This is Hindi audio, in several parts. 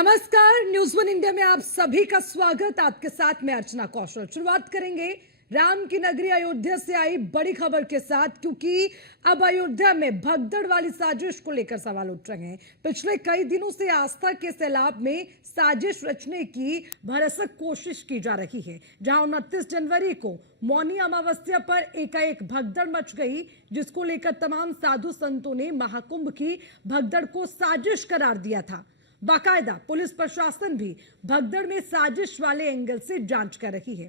नमस्कार, न्यूज़ वन इंडिया में आप सभी का स्वागत। आपके साथ मैं अर्चना कौशल। शुरुआत करेंगे राम की नगरी अयोध्या से आई बड़ी खबर के साथ, क्योंकि अब अयोध्या में भगदड़ वाली साजिश को लेकर सवाल उठ रहे हैं। पिछले कई दिनों से आस्था के सैलाब में साजिश रचने की भरसक कोशिश की जा रही है, जहां 29 जनवरी को मौनी अमावस्या पर एकाएक भगदड़ मच गई, जिसको लेकर तमाम साधु संतों ने महाकुंभ की भगदड़ को साजिश करार दिया था। बाकायदा पुलिस प्रशासन भी भगदड़ में साजिश वाले एंगल से जांच कर रही है।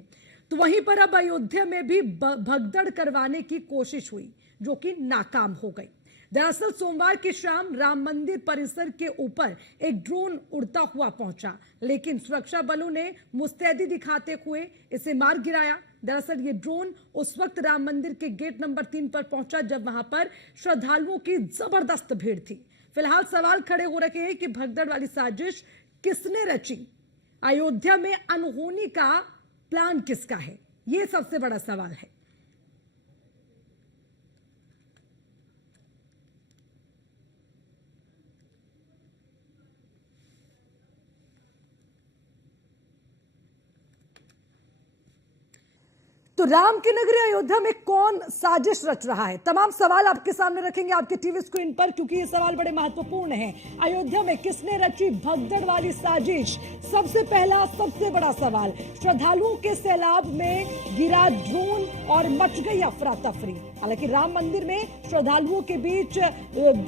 तो वहीं पर अब अयोध्या में भी भगदड़ करवाने की कोशिश हुई, जो कि नाकाम हो गई। दरअसल सोमवार की शाम राम मंदिर परिसर के ऊपर एक ड्रोन उड़ता हुआ पहुंचा, लेकिन सुरक्षा बलों ने मुस्तैदी दिखाते हुए इसे मार गिराया। दरअसल ये ड्रोन उस वक्त राम मंदिर के गेट नंबर 3 पर पहुंचा जब वहां पर श्रद्धालुओं की जबरदस्त भीड़ थी। फिलहाल सवाल खड़े हो रखे हैं कि भगदड़ वाली साजिश किसने रची, अयोध्या में अनहोनी का प्लान किसका है, यह सबसे बड़ा सवाल है। तो राम की नगरी अयोध्या में कौन साजिश रच रहा है, तमाम सवाल आपके सामने रखेंगे आपके टीवी स्क्रीन पर, क्योंकि ये सवाल बड़े महत्वपूर्ण हैं। अयोध्या में किसने रची भगदड़ वाली साजिश, सबसे पहला सबसे बड़ा सवाल। श्रद्धालुओं के सैलाब में गिरा ड्रोन और मच गई अफरा तफरी। हालांकि राम मंदिर में श्रद्धालुओं के बीच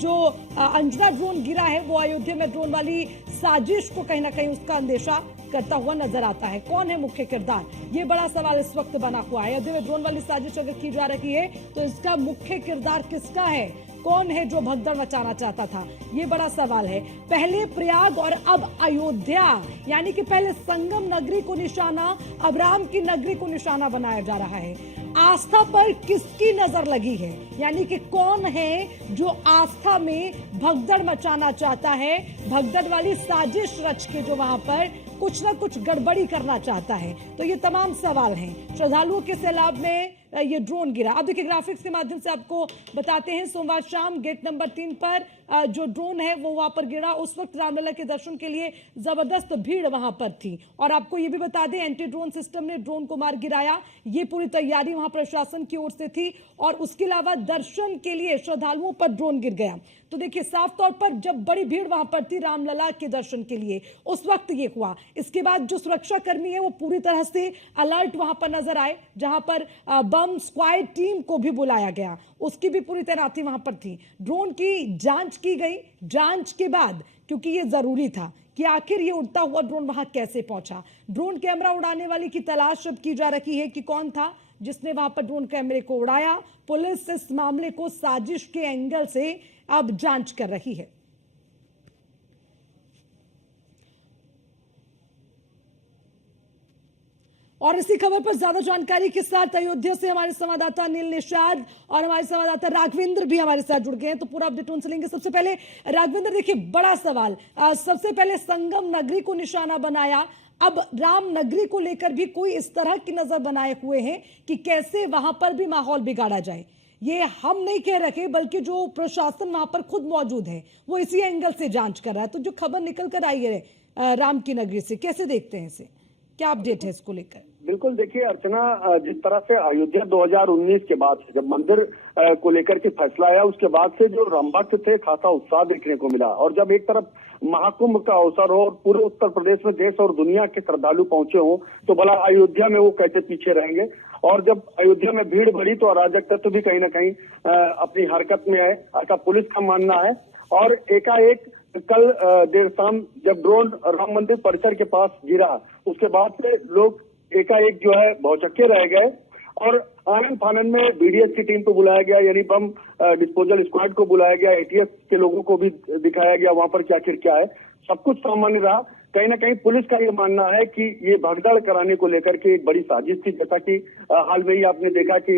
जो अंजना ड्रोन गिरा है, वो अयोध्या में ड्रोन वाली साजिश को कहीं ना कहीं उसका अंदेशा करता हुआ नजर आता है। कौन है मुख्य किरदार, ये बड़ा सवाल इस वक्त बना हुआ है। अयोध्या में ड्रोन वाली साजिश अगर की जा रही है तो इसका मुख्य किरदार किसका है, कौन है जो भगदड़ मचाना चाहता था, ये बड़ा सवाल है। पहले प्रयाग और अब अयोध्या, यानी कि पहले संगम नगरी को निशाना, अब राम की नगरी को निशाना बनाया जा रहा है। आस्था पर किसकी नजर लगी है, यानी कि कौन है जो आस्था में भगदड़ मचाना चाहता है, भगदड़ वाली साजिश रच के जो वहां पर कुछ ना कुछ गड़बड़ी करना चाहता है। तो ये तमाम सवाल हैं। श्रद्धालुओं के सैलाब में ये ड्रोन गिरा। अब देखिए ग्राफिक्स के माध्यम से आपको बताते हैं, सोमवार शाम गेट नंबर 3 पर जो ड्रोन है वो वहां पर गिरा। उस वक्त रामलला के दर्शन के लिए जबरदस्त भीड़ वहां पर थी। और आपको ये भी बता दें, एंटी ड्रोन सिस्टम ने ड्रोन को मार गिराया। ये पूरी तैयारी वहां प्रशासन की ओर से थी। और उसके अलावा दर्शन के लिए श्रद्धालुओं पर ड्रोन गिर गया। तो देखिए साफ तौर पर जब बड़ी भीड़ वहां पर थी रामलला के दर्शन के लिए, उस वक्त ये हुआ। इसके बाद जो सुरक्षा कर्मी है वो पूरी तरह से अलर्ट वहां पर नजर आए, जहां पर बम स्क्वाड टीम को भी बुलाया गया, उसकी भी पूरी तैनाती वहां पर थी। ड्रोन की जांच की गई। जांच के बाद, क्योंकि ये जरूरी था कि आखिर ये उड़ता हुआ ड्रोन वहां कैसे पहुंचा, ड्रोन कैमरा उड़ाने वाले की तलाश अब की जा रही है कि कौन था जिसने वहां पर ड्रोन कैमरे को उड़ाया। पुलिस इस मामले को साजिश के एंगल से अब जांच कर रही है। और इसी खबर पर ज्यादा जानकारी के साथ अयोध्या से हमारे संवाददाता अनिल निषाद और हमारे संवाददाता राघवेंद्र भी हमारे साथ जुड़ गए हैं। तो पूरा अपडेट उनसे लेंगे। सबसे पहले राघवेंद्र, देखिए बड़ा सवाल, सबसे पहले संगम नगरी को निशाना बनाया, अब राम नगरी को लेकर भी कोई इस तरह की नजर बनाए हुए हैं कि कैसे वहां पर भी माहौल बिगाड़ा जाए। ये हम नहीं कह रहे, बल्कि जो प्रशासन वहां पर खुद मौजूद है वो इसी एंगल से जांच कर रहा है। तो जो खबर निकल कर आई है राम की नगरी से, कैसे देखते हैं इसे, क्या अपडेट है इसको लेकर? बिल्कुल, देखिए अर्चना, जिस तरह से अयोध्या 2019 के बाद से जब मंदिर को लेकर के फैसला आया, उसके बाद से जो राम भक्त थे खासा उत्साह देखने को मिला। और जब एक तरफ महाकुंभ का अवसर हो और पूरे उत्तर प्रदेश में देश और दुनिया के श्रद्धालु पहुंचे हों, तो भला अयोध्या में वो कैसे पीछे रहेंगे। और जब अयोध्या में भीड़ बढ़ी तो अराजक तत्व भी कहीं ना कहीं अपनी हरकत में आए, ऐसा पुलिस का मानना है। और एकाएक कल देर शाम जब ड्रोन राम मंदिर परिसर के पास गिरा, उसके बाद से लोग एकाएक जो है भौचक्के रह गए। और आनन फानन में बीडीएस की टीम को बुलाया गया, यानी बम डिस्पोजल स्क्वाड को बुलाया गया, एटीएस के लोगों को भी दिखाया गया वहां पर क्या आखिर क्या है। सब कुछ सामान्य रहा। कहीं ना कहीं पुलिस का ये मानना है कि ये भगदड़ कराने को लेकर के एक बड़ी साजिश थी, जैसा कि हाल में ही आपने देखा कि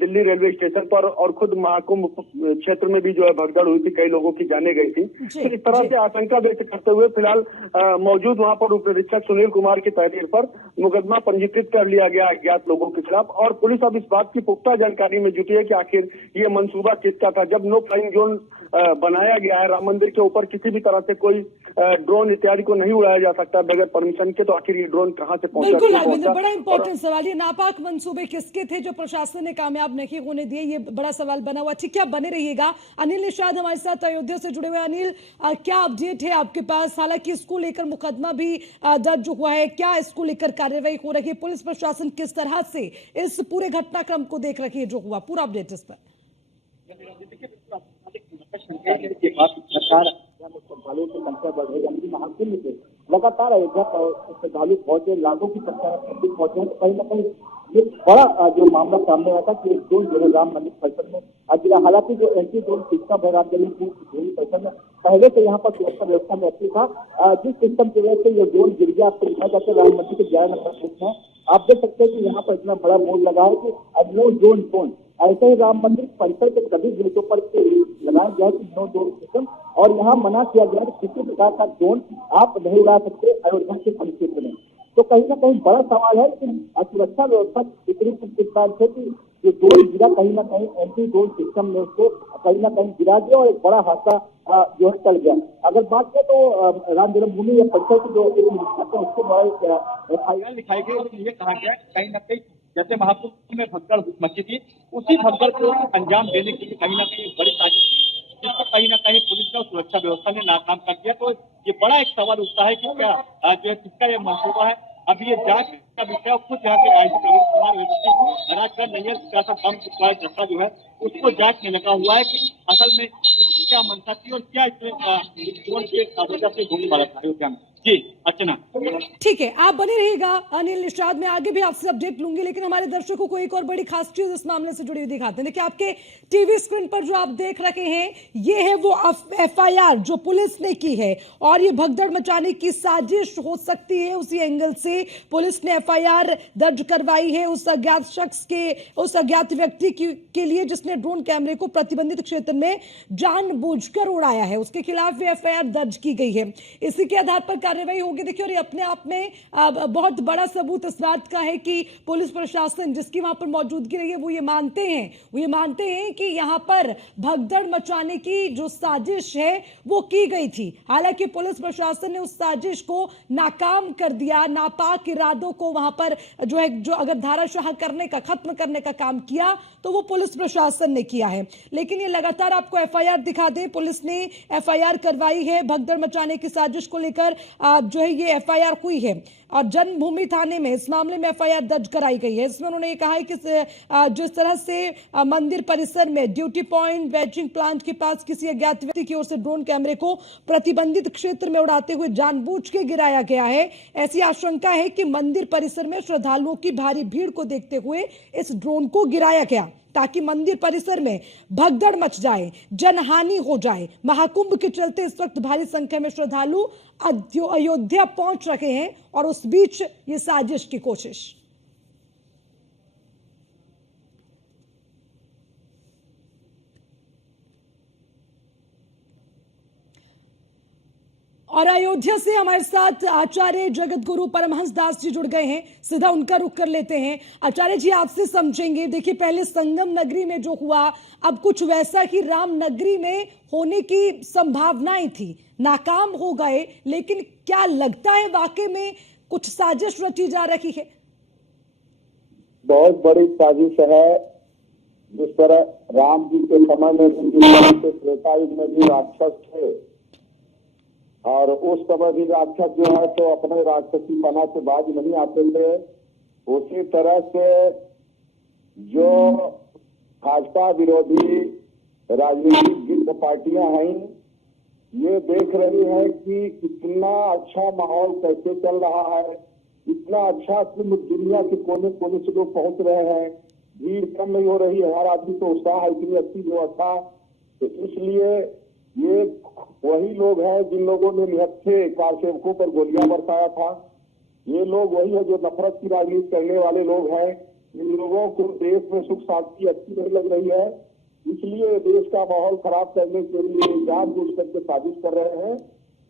दिल्ली रेलवे स्टेशन पर और खुद महाकुंभ क्षेत्र में भी जो है भगदड़ हुई थी, कई लोगों की जाने गई थी। तो इस तरह से आशंका व्यक्त करते हुए फिलहाल मौजूद वहां पर उप निरीक्षक सुनील कुमार की तहरीर पर मुकदमा पंजीकृत कर लिया गया अज्ञात लोगों के खिलाफ। और पुलिस अब इस बात की पुख्ता जानकारी में जुटी है कि आखिर ये मंसूबा किसका था। जब नो फ्लाइंग जोन बनाया गया है राम मंदिर के ऊपर, किसी भी तरह से कोई ड्रोन इत्यादि को नहीं उड़ाया जा सकता बगैर परमिशन के, तो आखिर ये ड्रोन कहाँ से पहुंचा? बिल्कुल राघवेंद्र, बड़ा इंपॉर्टेंट सवाल। ये नापाक मंसूबे किसके थे जो प्रशासन ने कामयाब नहीं होने दिए? ये बड़ा सवाल बना हुआ। ठीक है, बने रहिएगा। अनिल निषाद हमारे साथ अयोध्या से जुड़े हुए। अनिल, क्या अपडेट है आपके पास? हालांकि इसको लेकर मुकदमा भी दर्ज हुआ है, क्या इसको लेकर कार्रवाई हो रही है? पुलिस प्रशासन किस तरह से इस पूरे घटनाक्रम को देख रही है जो हुआ? पूरा अपडेट इस पर। श्रद्धालुओं की संख्या बढ़ रही है। महाकुंभ से लगातार अयोध्या श्रद्धालु पहुंचे, लाखों की संख्या में पहुंचे हैं। तो कहीं ना कहीं ये बड़ा जो मामला सामने आया था कि एक ड्रोन जो है राम मंदिर परिसर में गिरा। हालांकि जो एंटी ड्रोन सिस्टम है राज्य परिसर में पहले से यहाँ पर सुरक्षा व्यवस्था में एक्टिव था। जिस सिस्टम की वजह से ये ड्रोन गिर गया, आपको दिखाया जाता है राम मंदिर के 11 नंबर बूथ में। आप देख सकते हैं कि यहाँ पर इतना बड़ा बोर्ड लगा है कि अब नो ड्रोन ड्रोन। ऐसे ही राम मंदिर परिसर के सभी गेटों पर लगाया गया है कि नो ड्रोन सिस्टम, और यहाँ मना किया गया कि किसी प्रकार का ड्रोन आप नहीं उड़ा सकते अयोध्या के परिक्षेत्र में। तो कहीं ना कहीं बड़ा सवाल है कि सुरक्षा व्यवस्था इतनी पुख्ता है कि जो ड्रोन गिरा, कहीं ना कहीं एंटी ड्रोन सिस्टम में उसको कहीं ना कहीं गिरा दिया और एक बड़ा हादसा जो है चल गया। अगर बात करें तो राम जन्मभूमि या परिसर की जो एक निरीक्षक है उसके द्वारा FIR लिखाई गई और ये कहा गया कहीं ना कहीं जैसे महाकुंभ में भगदड़ मची थी, उसी भगदड़ को अंजाम देने के लिए कहीं ना कहीं बड़ी साजिश थी, जिसको कहीं ना कहीं पुलिस और सुरक्षा व्यवस्था ने नाकाम कर दिया। तो ये बड़ा एक सवाल उठता है कि क्या जो है किसका ये मंसूबा है। अभी ये जांच का विषय है। खुद यहाँ के IGP प्रवीण कुमार राजगढ़ नैयर का बम दस्ता जो है उसको जांच में लगा हुआ है कि असल में इसकी क्या मंशा थी और क्या ड्रोन के वजह से गोली मारा था अयोध्या में। जी अर्चना, ठीक है, आप बने रहिएगा अनिल निषाद। मैं आगे भी आपसे अपडेट लूंगी, लेकिन हमारे दर्शकों को एक और बड़ी खास चीज इस मामले से जुड़ी हुई दिखाते हैं। देखिए, आपके टीवी स्क्रीन पर जो आप देख रहे हैं, ये है वो FIR जो पुलिस ने की है, और ये भगदड़ मचाने की साजिश हो सकती है। उसी एंगल से पुलिस ने FIR दर्ज करवाई है उस अज्ञात शख्स के, उस अज्ञात व्यक्ति के लिए जिसने ड्रोन कैमरे को प्रतिबंधित क्षेत्र में जानबूझकर उड़ाया है। उसके खिलाफ FIR दर्ज की गई है। इसी के आधार पर कार्रवाई होगी। देखिए, और ये अपने आप में बहुत बड़ा सबूत इस बात का है कि पुलिस प्रशासन जिसकी वहां पर मौजूदगी रही है वो ये मानते हैं कि यहां पर भगदड़ मचाने की जो साजिश है वो की गई थी। हालांकि पुलिस प्रशासन ने उस साजिश को नाकाम कर दिया। नापाक इरादों को वहां पर जो अगर धाराशाह करने का, खत्म करने का काम किया तो वो पुलिस प्रशासन ने किया है। लेकिन ये लगातार आपको FIR दिखा दे, पुलिस ने FIR करवाई है भगदड़ मचाने की साजिश को लेकर। जो है ये FIR हुई है और जन्मभूमि थाने में इस मामले में FIR दर्ज कराई गई है। इसमें उन्होंने ये कहा है कि जिस तरह से मंदिर परिसर में ड्यूटी पॉइंट बैचिंग प्लांट के पास किसी अज्ञात व्यक्ति की ओर से ड्रोन कैमरे को प्रतिबंधित क्षेत्र में उड़ाते हुए जानबूझ के गिराया गया है। ऐसी आशंका है कि मंदिर परिसर में श्रद्धालुओं की भारी भीड़ को देखते हुए इस ड्रोन को गिराया गया ताकि मंदिर परिसर में भगदड़ मच जाए, जनहानि हो जाए। महाकुंभ के चलते इस वक्त भारी संख्या में श्रद्धालु अयोध्या पहुंच रहे हैं और उस बीच ये साजिश की कोशिश। और अयोध्या से हमारे साथ आचार्य जगत गुरु परमहंस दास जी जुड़ गए हैं। सीधा उनका रुख कर लेते हैं। आचार्य जी, आपसे समझेंगे। देखिए, पहले संगम नगरी में जो हुआ, अब कुछ वैसा ही राम नगरी में होने की संभावनाएं थी, नाकाम हो गए। लेकिन क्या लगता है वाकई में कुछ साजिश रची जा रही है? बहुत बड़ी साजिश है। जिस तरह राम जी के समय में त्रेता युग में भी राक्षस थे और उस समय भी राक्षस जो है तो अपने राक्षसी पना से बाज नहीं आते थे, उसी तरह से जो भाजपा विरोधी राजनीतिक पार्टियां हैं ये देख रही है कि इतना अच्छा माहौल कैसे चल रहा है, इतना अच्छा दुनिया के कोने कोने से लोग पहुंच रहे हैं, भीड़ कम नहीं हो रही है, हर आदमी को उत्साह है, इतनी अच्छी व्यवस्था। तो इसलिए ये वही लोग हैं जिन लोगों ने निहत्थे कार सेवकों पर गोलियां बरसाया था। ये लोग वही है जो नफरत की राजनीति करने वाले लोग हैं। इन लोगों को देश में सुख शांति अच्छी नहीं लग रही है, इसलिए देश का माहौल खराब करने के लिए जानबूझ करके साजिश कर रहे हैं।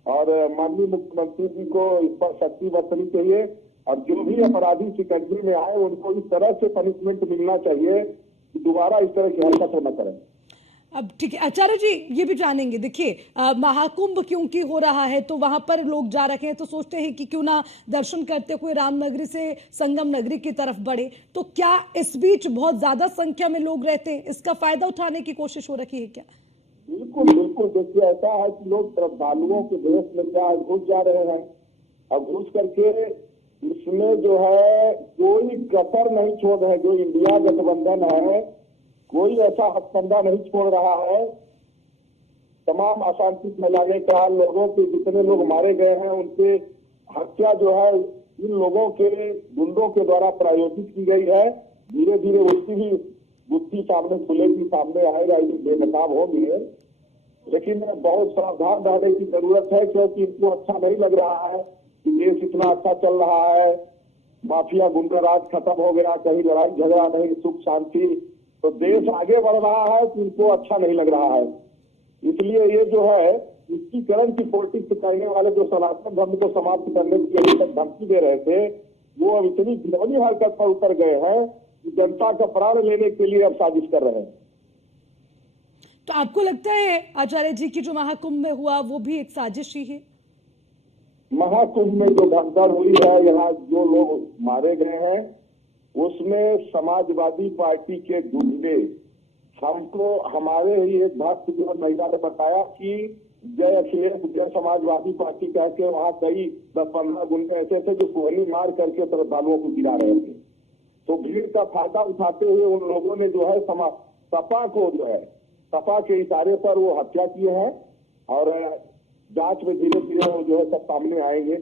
और माननीय मुख्यमंत्री जी को इस पर सख्ती बरतनी चाहिए और जो भी अपराधी सिकंजी में आए उनको इस तरह से पनिशमेंट मिलना चाहिए कि दोबारा इस तरह की हरकत न करें। अब ठीक है आचार्य जी, ये भी जानेंगे। देखिए महाकुंभ क्योंकि हो रहा है तो वहां पर लोग जा रखे हैं, तो सोचते हैं कि क्यों ना दर्शन करते हुए रामनगरी से संगम नगरी की तरफ बढ़े। तो क्या इस बीच बहुत ज्यादा संख्या में लोग रहते हैं, इसका फायदा उठाने की कोशिश हो रखी है क्या? बिल्कुल बिल्कुल। देखिए, ऐसा है कि लोग श्रद्धालुओं के देश में क्या है, घुस जा रहे हैं और घुस करके इसमें जो है कोई कसर नहीं छोड़ रहे। जो इंडिया गठबंधन है, कोई ऐसा हथकंडा नहीं छोड़ रहा है। तमाम अशांति फैलाने का, लोगों के जितने लोग मारे गए हैं उनके हत्या जो है इन लोगों के गुंडों के द्वारा प्रायोजित की गई है। धीरे धीरे उसकी भी बुद्धि सामने खुलेगी, सामने आएगा, ये बेनकाब होगी। लेकिन बहुत सावधान रहने की जरूरत है, क्योंकि इनको अच्छा नहीं लग रहा है कि देश इतना अच्छा चल रहा है, माफिया गुंडा राज खत्म हो गया, कहीं लड़ाई झगड़ा नहीं, सुख शांति, तो देश आगे बढ़ रहा है कि इनको अच्छा नहीं लग रहा है। इसलिए ये जो है तुष्टीकरण की पॉलिटिक्स करने वाले जो सनातन धर्म को समाप्त करने की अभी तक धमकी दे रहे थे, वो अब इतनी घिनौनी हरकत पर उतर गए हैं कि जनता का प्राण लेने के लिए अब साजिश कर रहे हैं। तो आपको लगता है आचार्य जी की जो महाकुंभ में हुआ वो भी एक साजिश ही है? महाकुंभ में जो भगदड़ हुई है, यहाँ जो लोग मारे गए हैं, उसमें समाजवादी पार्टी के गुंडे, हमको हमारे ही एक भक्त जो महिला ने बताया कि जय अखिलेश, जय समाजवादी पार्टी कह के वहाँ कई 10-15 गुंडे ऐसे थे जो कोहनी मार करके श्रद्धालुओं को गिरा रहे थे। तो भीड़ का फायदा उठाते हुए उन लोगों ने जो है सपा को जो है, सपा के इशारे पर वो हत्या किए हैं और जांच में धीरे धीरे वो जो है सब सामने आएंगे।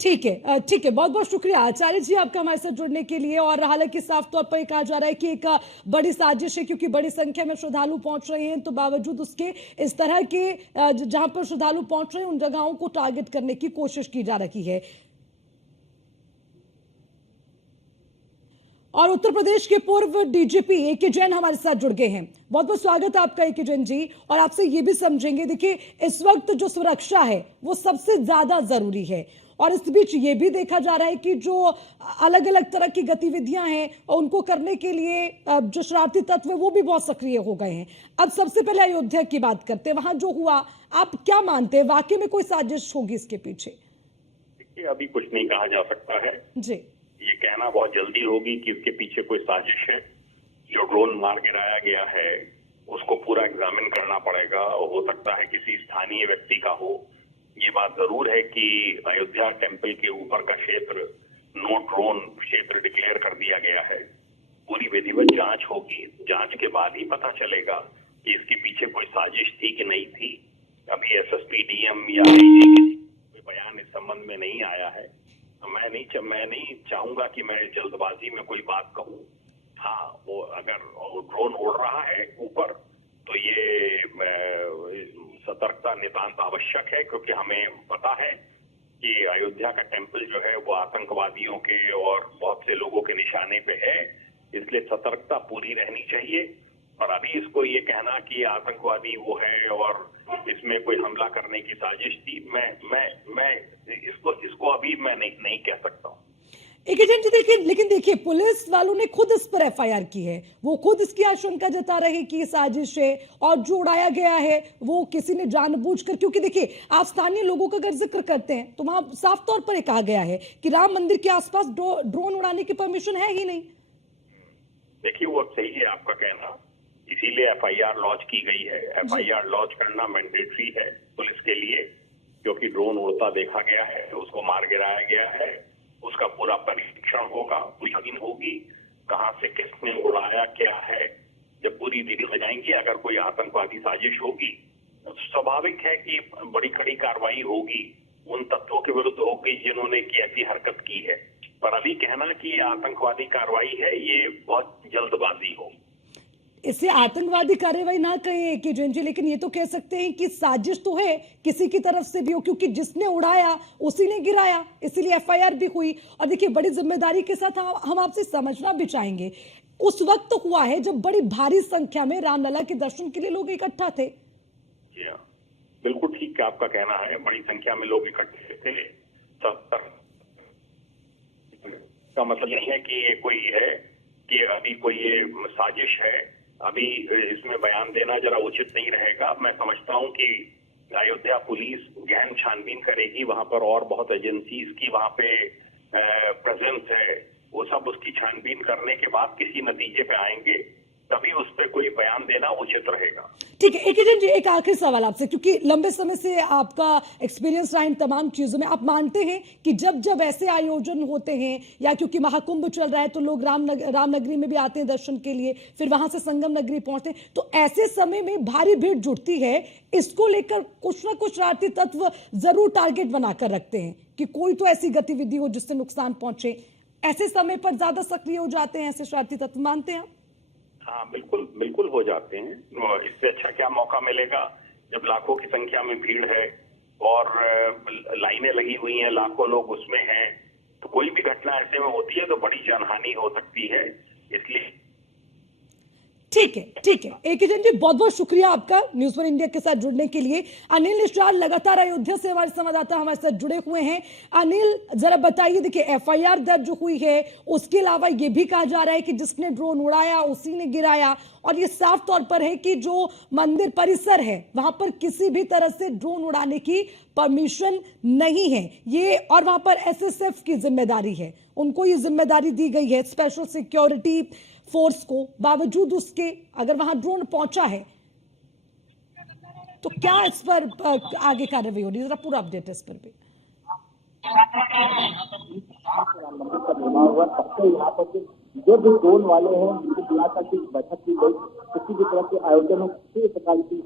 ठीक है, ठीक है, बहुत बहुत शुक्रिया आचार्य जी आपका हमारे साथ जुड़ने के लिए। और हालांकि साफ तौर पर कहा जा रहा है कि एक बड़ी साजिश है, क्योंकि बड़ी संख्या में श्रद्धालु पहुंच रहे हैं, तो बावजूद उसके इस तरह के जहां पर श्रद्धालु पहुंच रहे हैं उन जगहों को टारगेट करने की कोशिश की जा रही है। और उत्तर प्रदेश के पूर्व डीजीपी ए.के. जैन हमारे साथ जुड़ गए हैं। बहुत बहुत स्वागत है आपका ए.के. जैन जी। और आपसे ये भी समझेंगे, देखिए इस वक्त जो सुरक्षा है वो सबसे ज्यादा जरूरी है, और इस बीच ये भी देखा जा रहा है कि जो अलग अलग तरह की गतिविधियां हैं उनको करने के लिए जो शरारती तत्व है वो भी बहुत सक्रिय हो गए हैं। अब सबसे पहले अयोध्या की बात करते हैं, वहां जो हुआ आप क्या मानते हैं, वाकई में कोई साजिश होगी इसके पीछे? देखिए, अभी कुछ नहीं कहा जा सकता है जी, ये कहना बहुत जल्दी होगी कि इसके पीछे कोई साजिश है। जो ड्रोन मार गिराया गया है उसको पूरा एग्जामिन करना पड़ेगा, हो सकता है किसी स्थानीय व्यक्ति का हो। ये बात जरूर है कि अयोध्या टेम्पल के ऊपर का क्षेत्र नो ड्रोन क्षेत्र डिक्लेयर कर दिया गया है। पूरी विधिवत जांच होगी, जांच के बाद ही पता चलेगा कि इसके पीछे कोई साजिश थी कि नहीं थी। अभी एसएसपी, डीएम या आईजी कोई बयान इस संबंध में नहीं आया है। मैं नहीं चाहूंगा कि मैं जल्दबाजी में कोई बात कहूं। हाँ, वो अगर ड्रोन उड़ रहा है ऊपर तो ये सतर्कता नितांत आवश्यक है, क्योंकि हमें पता है कि अयोध्या का टेम्पल जो है वो आतंकवादियों के और बहुत से लोगों के निशाने पे है, इसलिए सतर्कता पूरी रहनी चाहिए। और अभी इसको ये कहना कि आतंकवादी वो है और इसमें कोई हमला करने की साजिश थी, मैं इसको अभी मैं नहीं कह सकता हूँ। ए.के. जैन जी, लेकिन देखिए पुलिस वालों ने खुद इस पर एफआईआर की है, वो खुद इसकी आशंका जता रहे कि साजिश है, और जो उड़ाया गया है वो किसी ने जानबूझकर, क्योंकि देखिए आप स्थानीय लोगों का अगर जिक्र करते हैं तो वहां साफ तौर पर कहा गया है कि राम मंदिर के आसपास ड्रोन उड़ाने की परमिशन है ही नहीं। देखिए, वो सही है आपका कहना, इसीलिए एफआईआर लॉन्च की गई है। एफआईआर लॉन्च करना मैंडेटरी है पुलिस के लिए, क्योंकि ड्रोन उड़ता देखा गया है, उसको मार गिराया गया है, उसका पूरा परीक्षण होगा, पुछताछ होगी, कहां से किसने उड़ाया क्या है। जब पूरी डिटेल जाएंगी, अगर कोई आतंकवादी साजिश होगी तो स्वाभाविक है कि बड़ी कड़ी कार्रवाई होगी, उन तत्वों के विरुद्ध होगी जिन्होंने की ऐसी हरकत की है। पर अभी कहना कि ये आतंकवादी कार्रवाई है, ये बहुत जल्दबाजी हो। इसे आतंकवादी कार्रवाई ना कहें कि जैन जी, लेकिन ये तो कह सकते हैं कि साजिश तो है, किसी की तरफ से भी हो, क्योंकि जिसने उड़ाया उसी ने गिराया, इसीलिए एफआईआर भी हुई। और देखिए बड़ी जिम्मेदारी के साथ हम आपसे समझना भी चाहेंगे, उस वक्त तो हुआ है जब बड़ी भारी संख्या में रामलला के दर्शन के लिए लोग इकट्ठा थे। जी हाँ, बिल्कुल ठीक है आपका कहना है, बड़ी संख्या में लोग इकट्ठे थे। का मतलब नहीं है कि ये कोई है कि अभी कोई ये साजिश है, अभी इसमें बयान देना जरा उचित नहीं रहेगा। मैं समझता हूं कि अयोध्या पुलिस गहन छानबीन करेगी, वहां पर और बहुत एजेंसीज की वहां पे प्रेजेंस है, वो सब उसकी छानबीन करने के बाद किसी नतीजे पे आएंगे, तभी उस पर कोई बयान देना उचित रहेगा। ठीक है, एक एजेंट जी, एक आखिरी सवाल आपसे, क्योंकि लंबे समय से आपका एक्सपीरियंस रहा इन तमाम चीजों में, आप मानते हैं कि जब जब ऐसे आयोजन होते हैं या क्योंकि महाकुंभ चल रहा है तो लोग रामनगरी में भी आते हैं दर्शन के लिए, फिर वहां से संगम नगरी पहुंचते हैं, तो ऐसे समय में भारी भीड़ जुटती है, इसको लेकर कुछ ना कुछ शरारती तत्व जरूर टारगेट बनाकर रखते हैं कि कोई तो ऐसी गतिविधि हो जिससे नुकसान पहुंचे, ऐसे समय पर ज्यादा सक्रिय हो जाते हैं ऐसे शरारती तत्व, मानते हैं? हाँ, बिल्कुल बिल्कुल हो जाते हैं। इससे अच्छा क्या मौका मिलेगा जब लाखों की संख्या में भीड़ है और लाइनें लगी हुई हैं, लाखों लोग उसमें हैं, तो कोई भी घटना ऐसे में होती है तो बड़ी जानहानि हो सकती है। इसलिए ठीक है, ठीक है। एक एजेंट जी, बहुत बहुत शुक्रिया आपका न्यूज़ वन इंडिया के साथ जुड़ने के लिए। अनिल निश्चाल लगातार अयोध्या से हमारे संवाददाता हमारे साथ जुड़े हुए हैं। अनिल, जरा बताइए, देखिए एफआईआर दर्ज हुई है, उसके अलावा ये भी कहा जा रहा है कि जिसने ड्रोन उड़ाया उसी ने गिराया, और ये साफ तौर पर है कि जो मंदिर परिसर है वहां पर किसी भी तरह से ड्रोन उड़ाने की परमिशन नहीं है, ये और वहां पर एसएसएफ की जिम्मेदारी है, उनको ये जिम्मेदारी दी गई है स्पेशल सिक्योरिटी फोर्स को। बावजूद उसके अगर वहां ड्रोन पहुंचा है तो क्या इस पर आगे कार्रवाई हो रही है? जरा पूरा अपडेट इस पर भी। निर्माण हुआ तब से यहाँ पर जो भी ड्रोन वाले हैं उनकी बुला करके बैठक की गई, किसी भी तरह के आयोजन हो, किसी प्रकार की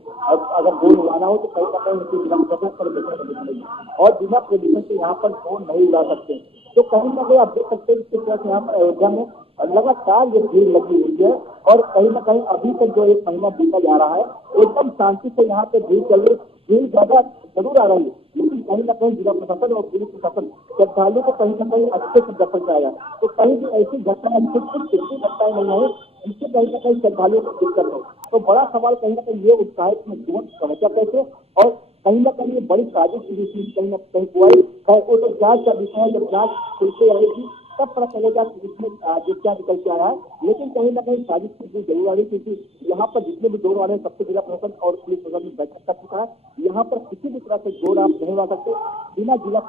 अगर ड्रोन उड़ाना हो तो कहीं ना कहीं उनकी बिना पर बैठक और बिना परमिशन से यहाँ पर ड्रोन नहीं उड़ा सकते। तो कहीं ना कहीं आप देख सकते हैं जिस तरह से यहाँ पर अयोध्या में लगातार ये भीड़ लगी हुई है और कहीं ना कहीं अभी तक जो एक महीना बीता जा रहा है एकदम शांति से यहाँ पे भीड़ चल रही, भीड़ ज्यादा जरूर आ रही है, लेकिन कहीं ना कहीं जिला प्रशासन और पुलिस प्रशासन श्रद्धालुओं को कहीं ना कहीं अच्छे से दफन कराया। तो कहीं भी ऐसी घटनाएं कुछ घटनाएं नहीं है जिससे कहीं ना कहीं श्रद्धालुओं को दिक्कत हो। तो बड़ा सवाल कहीं ना कहीं ये उठता है कि ड्रोन पहुंचा कैसे, और कहीं ना कहीं ये बड़ी साजिश की चीज कहीं ना कहीं हुआ है। वो तो जांच का विषय है, जब जांच खुलते आएगी तब पता चलेगा कि इसमें क्या निकल के आ रहा है, लेकिन कहीं ना कहीं साजिश की जरूर आ रही, क्योंकि यहाँ पर जितने भी ड्रोन वाले हैं सबसे जिला प्रशासन और पुलिस प्रशासन बैठक कर चुका है। यहाँ पर किसी भी तरह से ड्रोन आप नहीं ला सकते बिना जिला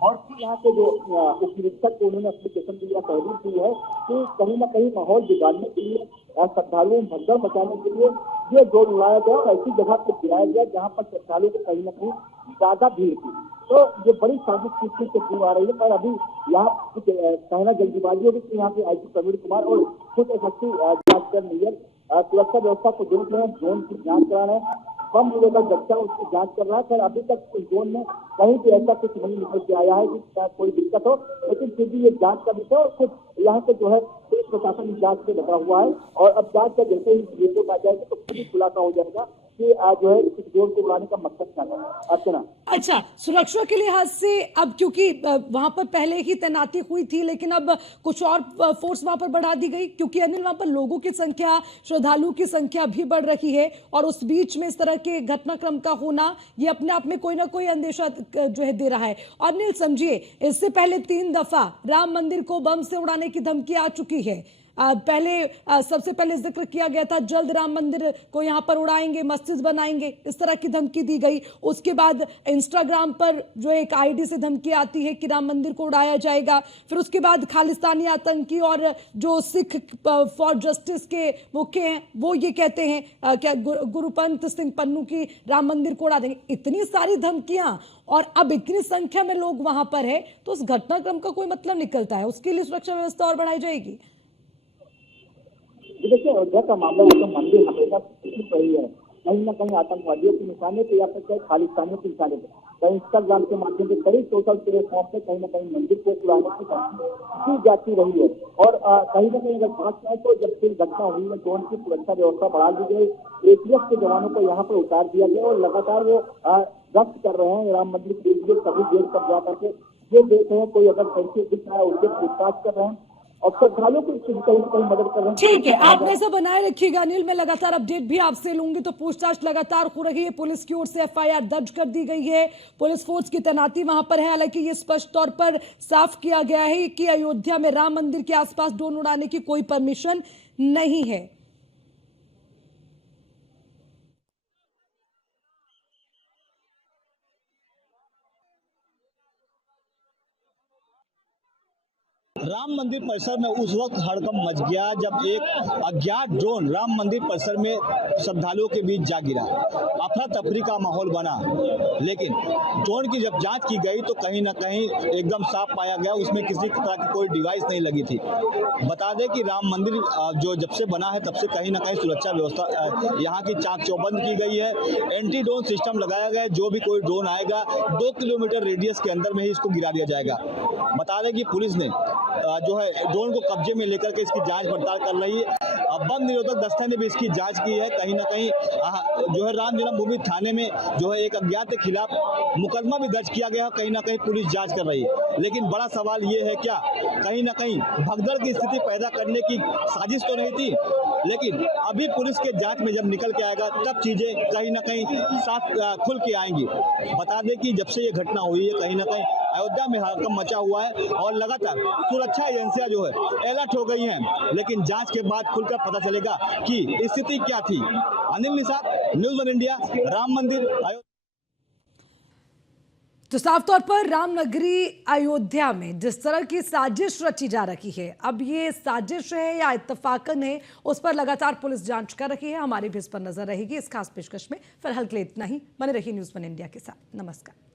और फिर यहाँ के जो उप निरीक्षक को उन्होंने एप्लीकेशन दिया, तहरीर की है कि कहीं ना कहीं माहौल बिगाड़ने के लिए, श्रद्धालुओं भगदड़ मचाने के लिए ये ड्रोन उड़ाया गया और ऐसी जगह पर गिराया गया जहाँ पर श्रद्धालुओं को कहीं ना कहीं ज्यादा भीड़ थी। तो ये बड़ी साजिश किस चीज से क्यों आ रही है, पर अभी यहाँ कुछ कहना जल्दीबाजी होगी कि यहाँ के आईजी प्रवीण कुमार और खुद एसएसपी जांचकर मेयर सुरक्षा व्यवस्था को देख रहे हैं, ड्रोन की जांच करा रहे हैं, कम मिलेगा जब उसकी जांच कर रहा है। पर अभी तक इस ड्रोन में कहीं भी ऐसा कुछ नहीं निकल के आया है कि कोई दिक्कत हो, लेकिन फिर भी ये जांच का विषय और खुद यहाँ पे जो है पुलिस प्रशासन जांच में लगा हुआ है और अब जांच का जैसे ही रिपोर्ट आ जाएगी तो खुद ही खुलासा हो जाएगा कि जो है इस ड्रोन को उड़ाने का मकसद क्या है। अर्चना, अच्छा, सुरक्षा के लिहाज से अब क्योंकि वहां पर पहले ही तैनाती हुई थी, लेकिन अब कुछ और फोर्स वहां पर बढ़ा दी गई, क्योंकि अनिल वहां पर लोगों की संख्या, श्रद्धालुओं की संख्या भी बढ़ रही है और उस बीच में इस तरह के घटनाक्रम का होना ये अपने आप में कोई ना कोई अंदेशा जो है दे रहा है। और अनिल समझिए, इससे पहले 3 दफा राम मंदिर को बम से उड़ाने की धमकी आ चुकी है। पहले सबसे पहले जिक्र किया गया था जल्द राम मंदिर को यहां पर उड़ाएंगे, मस्जिद बनाएंगे, इस तरह की धमकी दी गई। उसके बाद इंस्टाग्राम पर जो एक आईडी से धमकी आती है कि राम मंदिर को उड़ाया जाएगा। फिर उसके बाद खालिस्तानी आतंकी और जो सिख फॉर जस्टिस के मुख्य हैं वो ये कहते हैं क्या गुरुपंत सिंह पन्नू की राम मंदिर को उड़ा देंगे। इतनी सारी धमकियां और अब इतनी संख्या में लोग वहां पर है, तो उस घटनाक्रम का कोई मतलब निकलता है, उसके लिए सुरक्षा व्यवस्था और बढ़ाई जाएगी। देखिए अयोध्या का मामला तो मंदिर हमेशा रही है, कहीं ना कहीं आतंकवादियों की निशाने पे या फिर खालिस्तानियों के निशाने पे, कहीं इंस्टाग्राम के माध्यम से कई सोशल प्लेटफॉर्म पे कहीं ना कहीं मंदिर को उड़ाने की जाती रही है। और कहीं ना कहीं अगर बात करें तो जब फिर घटना हुई है तो उनकी सुरक्षा व्यवस्था बढ़ा दी गई, एटीएफ के जवानों को यहाँ पर उतार दिया गया और लगातार वो गश्त कर रहे हैं राम मंदिर के लिए, सभी गेट पर जा करके ये देख रहे हैं कोई अगर संख्या दिख रहा है उससे पूछताछ कर रहे हैं। और श्रद्धालुओं को इससे कहीं ना कहीं मदद कर रहे हैं। ठीक है, आप ऐसा बनाए रखिएगा अनिल, मैं लगातार अपडेट भी आपसे लूंगी। तो पूछताछ लगातार हो रही है, पुलिस की ओर से एफआईआर दर्ज कर दी गई है, पुलिस फोर्स की तैनाती वहां पर है। हालांकि ये स्पष्ट तौर पर साफ किया गया है कि अयोध्या में राम मंदिर के आसपास ड्रोन उड़ाने की कोई परमिशन नहीं है। राम मंदिर परिसर में उस वक्त हड़कंप मच गया जब एक अज्ञात ड्रोन राम मंदिर परिसर में श्रद्धालुओं के बीच जा गिरा। अफरा तफरी का माहौल बना, लेकिन ड्रोन की जब जांच की गई तो कहीं ना कहीं एकदम साफ पाया गया, उसमें किसी तरह की कोई डिवाइस नहीं लगी थी। बता दें कि राम मंदिर जो जब से बना है तब से कहीं ना कहीं सुरक्षा व्यवस्था यहाँ की चाक चौबंद की गई है। एंटी ड्रोन सिस्टम लगाया गया है, जो भी कोई ड्रोन आएगा 2 किलोमीटर रेडियस के अंदर में ही इसको गिरा दिया जाएगा। बता दें कि पुलिस ने जो है ड्रोन को कब्जे में लेकर के इसकी जांच पड़ताल कर रही है। बम निरोधक दस्ते ने भी इसकी जांच की है। कहीं ना कहीं जो है राम जन्मभूमि थाने में जो है एक अज्ञात के खिलाफ मुकदमा भी दर्ज किया गया है। कहीं ना कहीं पुलिस जांच कर रही है, लेकिन बड़ा सवाल ये है क्या कहीं ना कहीं भगदड़ की स्थिति पैदा करने की साजिश तो नहीं थी। लेकिन अभी पुलिस के जांच में जब निकल के आएगा तब चीजें कहीं ना कहीं साफ खुल के आएंगी। बता दें कि जब से ये घटना हुई है कहीं ना कहीं अयोध्या में हड़कंप मचा हुआ है और लगातार सुरक्षा एजेंसियां जो है अलर्ट हो गई हैं, लेकिन जांच के बाद खुलकर पता चलेगा कि स्थिति क्या थी। अनिल निषाद, न्यूज़ 1 इंडिया, राम मंदिर अयोध्या। तो साफ तौर पर रामनगरी अयोध्या में जिस तरह की साजिश रची जा रही है, अब ये साजिश है या इत्तफाकन है, उस पर लगातार पुलिस जांच कर रही है। हमारी भी इस पर नजर रहेगी इस खास पेशकश में। फिलहाल के लिए इतना ही। बने रहिए न्यूज़ 1 इंडिया के साथ। नमस्कार।